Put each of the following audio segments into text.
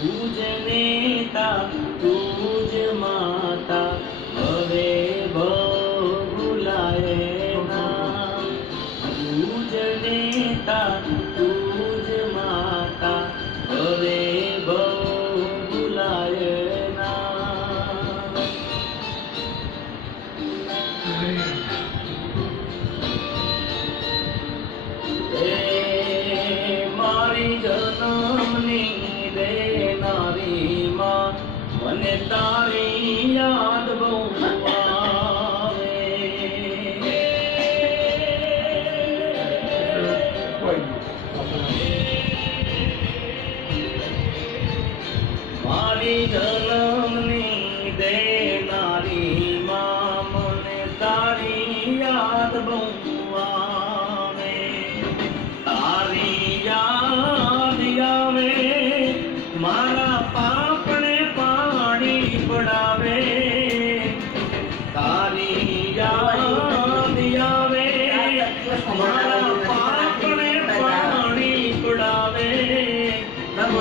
તું જ નેતા તું જ માતા હવે ભૂલાય ના તું જ નેતા મને તારી યાદ બહુ મારી જલમની દેનારી મા મને તારી பாராட்டனே பாடி விடாவே நம்ம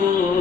todos.